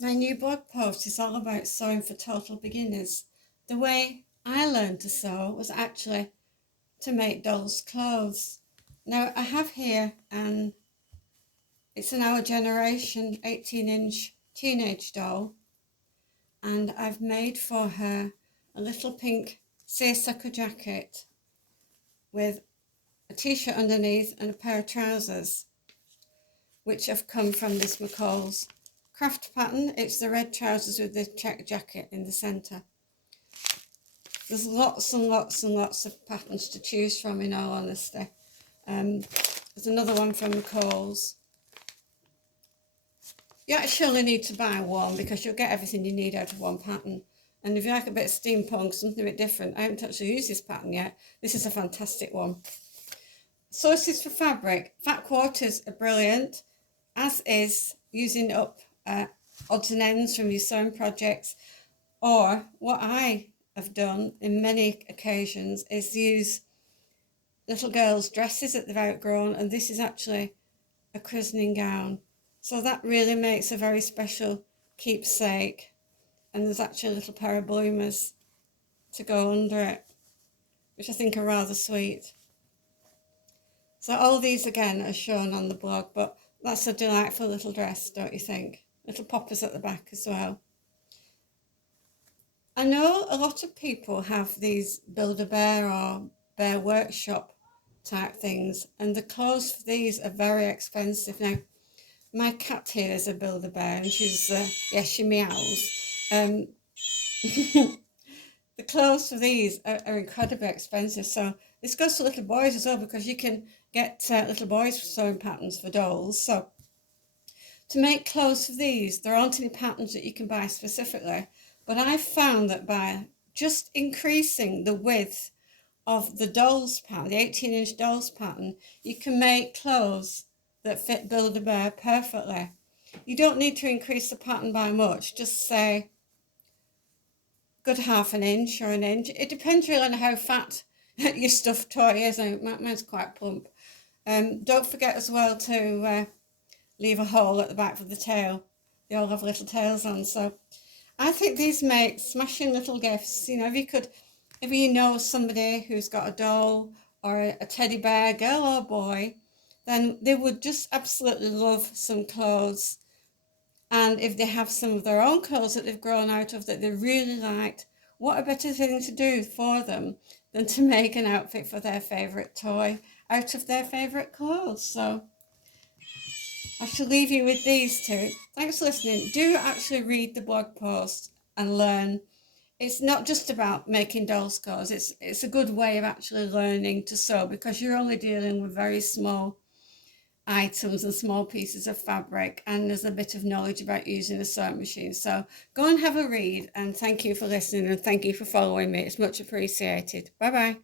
My new blog post is all about sewing for total beginners. The way I learned to sew was actually to make dolls' clothes. Now I have here it's an Our Generation 18-inch teenage doll, and I've made for her a little pink seersucker jacket with a t-shirt underneath and a pair of trousers, which have come from this McCall's craft pattern. It's the red trousers with the check jacket in the centre. There's lots and lots and lots of patterns to choose from, in all honesty. There's another one from McCall's. You actually only need to buy one because you'll get everything you need out of one pattern. And if you like a bit of steampunk, something a bit different, I haven't actually used this pattern yet. This is a fantastic one. Sources for fabric. Fat quarters are brilliant, as is using up odds and ends from your sewing projects. Or what I have done in many occasions is use little girls' dresses that they've outgrown, and this is actually a christening gown. So that really makes a very special keepsake. And there's actually a little pair of bloomers to go under it, which I think are rather sweet. So all these again are shown on the blog, but that's a delightful little dress, don't you think? Little poppers at the back as well. I know a lot of people have these Build-A-Bear or Bear Workshop type things, and the clothes for these are very expensive. Now, my cat here is a Build-A-Bear, and she's, she meows. The clothes for these are incredibly expensive, so this goes to little boys as well, because you can get little boys sewing patterns for dolls. So to make clothes for these, there aren't any patterns that you can buy specifically, but I've found that by just increasing the width of the dolls pattern, the 18-inch dolls pattern, you can make clothes that fit Build-A-Bear perfectly. You don't need to increase the pattern by much, just say good half an inch or an inch. It depends really on how fat your stuffed toy is. Mine's quite plump. Don't forget as well to leave a hole at the back for the tail. They all have little tails on, so I think these make smashing little gifts. You know, if you know somebody who's got a doll or a teddy bear, girl or boy, then they would just absolutely love some clothes. And if they have some of their own clothes that they've grown out of that they really liked, what a better thing to do for them than to make an outfit for their favourite toy out of their favourite clothes. So I shall leave you with these two. Thanks for listening. Do actually read the blog post and learn. It's not just about making dolls' clothes. It's a good way of actually learning to sew, because you're only dealing with very small items and small pieces of fabric, and there's a bit of knowledge about using a sewing machine. So go and have a read, and thank you for listening, and thank you for following me. It's much appreciated. Bye bye.